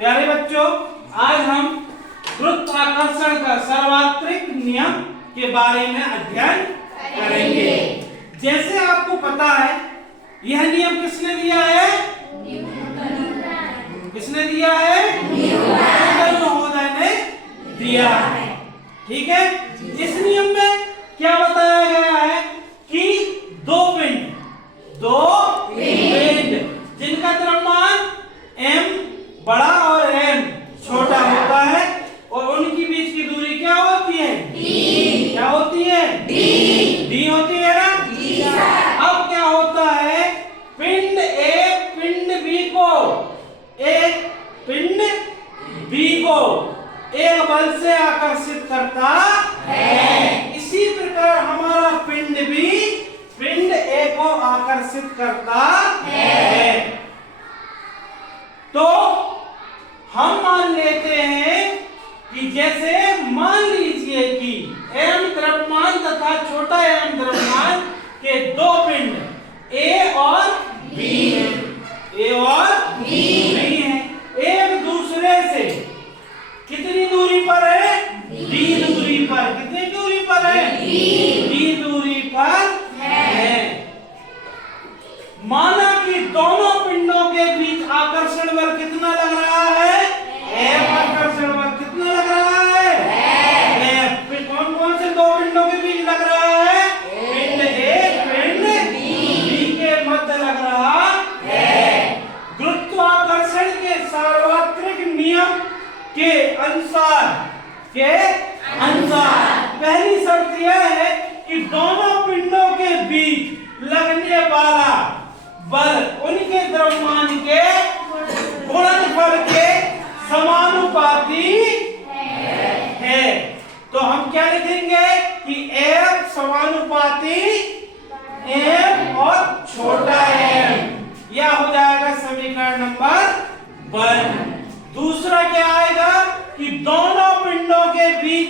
प्यारे बच्चों, आज हम गुरुत्वाकर्षण का सार्वत्रिक नियम के बारे में अध्ययन करेंगे। जैसे आपको पता है, यह नियम किसने दिया है? किसने दिया है? न्यूटन महोदय ने दिया है। ठीक है। इस नियम में क्या बताया गया है कि दो पिंड जिनका द्रव्यमान m बड़ा और m छोटा होता है और उनकी बीच की दूरी क्या होती है? d। क्या होती है? d होती है ना? अब क्या होता है? पिंड A पिंड B को एक बल से आकर्षित करता है। इसी प्रकार हमारा पिंड B पिंड A को आकर्षित करता है। तो हम मान लेते हैं कि जैसे मान लीजिए कि m द्रव्यमान तथा छोटा m द्रव्यमान के दो पिंड A और B हैं। एक दूसरे से कितनी दूरी पर है? d दूरी पर। कितनी दूरी पर है? d दूरी पर है। माना कि दोनों पिंडों के बीच आकर्षण बल कितना लग रहा है? F आकर्षण बल कितना लग रहा है? F। कौन कौन से दो पिंडों के बीच लग रहा है? पिंड A पिंड B के मध्य लग रहा है। गुरुत्वाकर्षण के सार्वत्रिक नियम के अनुसार पहली शर्त यह है कि दोनों पिंडों के बीच लगने वाला बल उनके द्रव्यमान के गुणनफल के समानुपाती है। तो हम क्या लिखेंगे कि F समानुपाती m और छोटा m। यह हो जाएगा समीकरण नंबर 1। दूसरा क्या आएगा कि दोनों पिंडों के बीच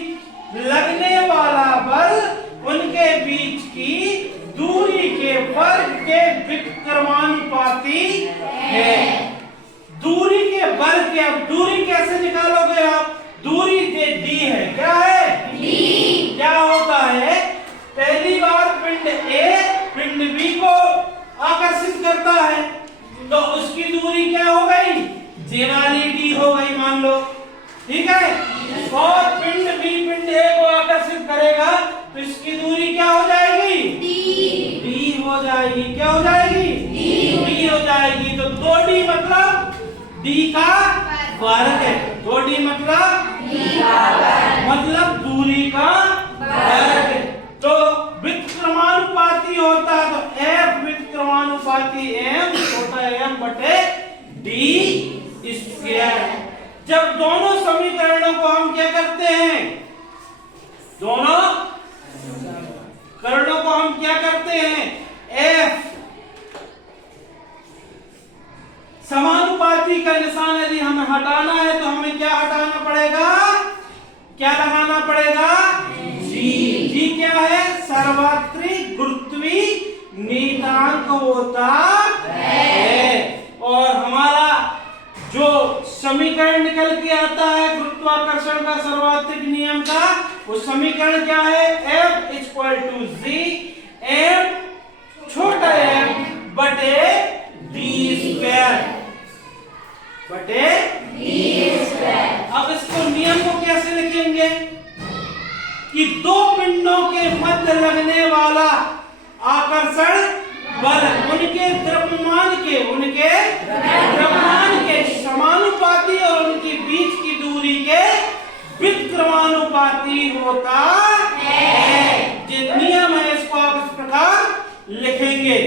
लगने वाला बल उनके बीच की दूरी के वर्ग के व्युत्क्रमानुपाती है। दूरी के वर्ग के, अब दूरी कैसे निकालोगे आप? दूरी d है। क्या है? d। क्या होता है? पहली बार पिंड A पिंड B को आकर्षित करता है तो उसकी दूरी क्या हो गई? j वाली d हो गई मान लो। ठीक है। और पिंड B पिंड A को आकर्षित करेगा तो इसकी दूरी क्या हो जाएगी? d हो जाएगी। क्या हो जाएगी? d हो जाएगी। तो 2d मतलब d का वर्ग है। 2d मतलब दूरी का वर्ग। तो व्युत्क्रमानुपाती होता है तो F व्युत्क्रमानुपाती m छोटा m बटे d स्क्वायर। जब दोनों समीकरणों को हम क्या करते हैं? दोनों करणों को हम क्या करते हैं? F समानुपाती का निशान यदि हमें हटाना है तो हमें क्या हटाना पड़ेगा? क्या लगाना पड़ेगा? G क्या है? सार्वत्रिक गुरुत्वीय नियतांक होता है। और हमारा जो समीकरण निकल के आता है गुरुत्वाकर्षण का सार्वत्रिक नियम का, वो समीकरण क्या है? F = G m छोटा m बटे d²। अब इसको नियम को कैसे लिखेंगे कि दो पिंडों के मध्य लगने वाला आकर्षण बल उनके द्रव्यमान के समानुपाती और उनकी बीच की दूरी के व्युत्क्रमानुपाती होता है। जो नियम है इसको आप इस प्रकार लिखेंगे।